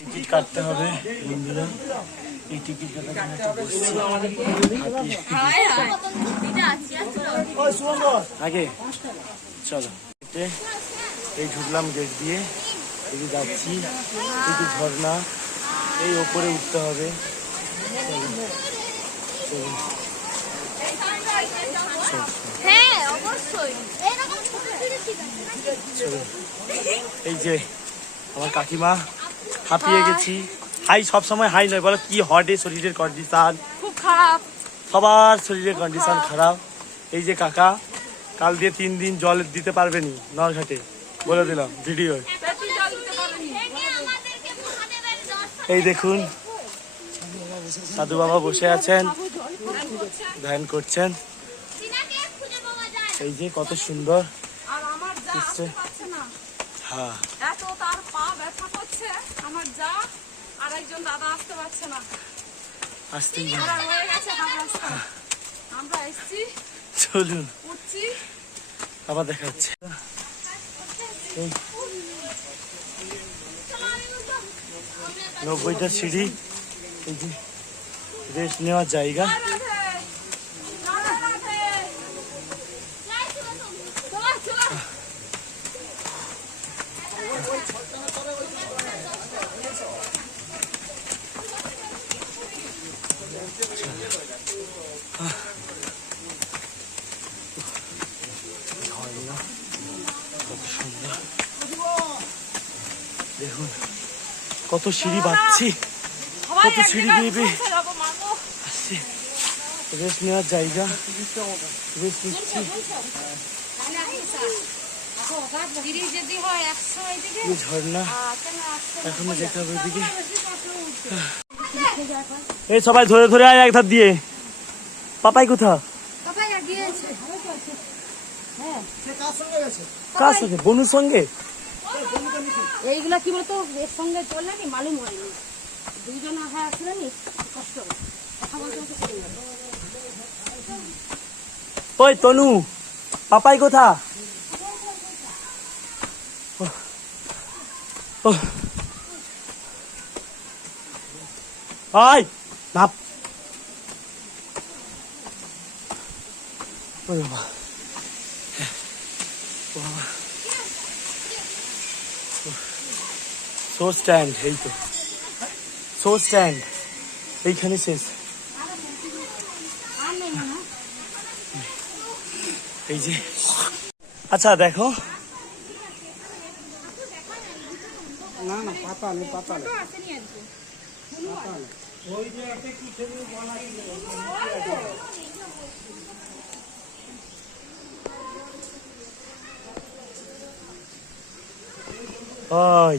Ticket কাটতে হবে বন্ধুরা। এই টিকিট আগে চলো, এই ঢুকলাম গেট দিয়ে, এই যাচ্ছি, এই যে ঝর্ণা, এই ওপরে উঠতে হবে। এই যে আমার কাকিমা, হাঁপিয়ে গেছি। হাই সবসময় হাই নয়, বলো কি হটে শরীরের কন্ডিশন খুব খারাপ, সবার শরীরের কন্ডিশন খারাপ। এই যে কাকা কাল দিয়ে 3 দিন জল দিতে পারবেনি নলঘাটে, বলে দিলাম ভিডিও। এই দেখুন সাধু বাবা বসে আছেন, ধ্যান করছেন। এই যে কত সুন্দর। হ্যাঁ, এত তার পা ব্যথা করছে আমার যা, আর একজন দাদা আসতে পারছে না, আসতেই হয়ে গেছে হাফ রাস্তা। আমরা এসছি, চলুন উঠছি, আবার দেখা হচ্ছে। 90টা সিঁড়ি, এই যে রেস্ট নেওয়ার জায়গা। দেখুন কত সিঁড়ি বাঁধছি, কত সিঁড়ি বেয়ে আসছি। রেস্ট নেওয়ার জায়গা, রেস্ট নিচ্ছি। ঝর্ণা এখনো যেতে হবে ওইদিকে। এই সবাই ধরে ধরে আয় এক ধার দিয়ে। পাপাই কোথা? কার সাথে? বনুর সঙ্গে? এইগুলা কি বলতো এর সঙ্গে চললে নি মালুম হয়নি, দুইজন হ্যাঁ আসলে নি কষ্ট কথা বলতে। ওই তনু, পাপাই কোথা? আয় নাপ। ওই বাবা, শো স্ট্যান্ড, এই তো শো স্ট্যান্ড, এইখানে শেষ। এই যে আচ্ছা দেখো, না না পাতা নেই, পাতা নেই। ওই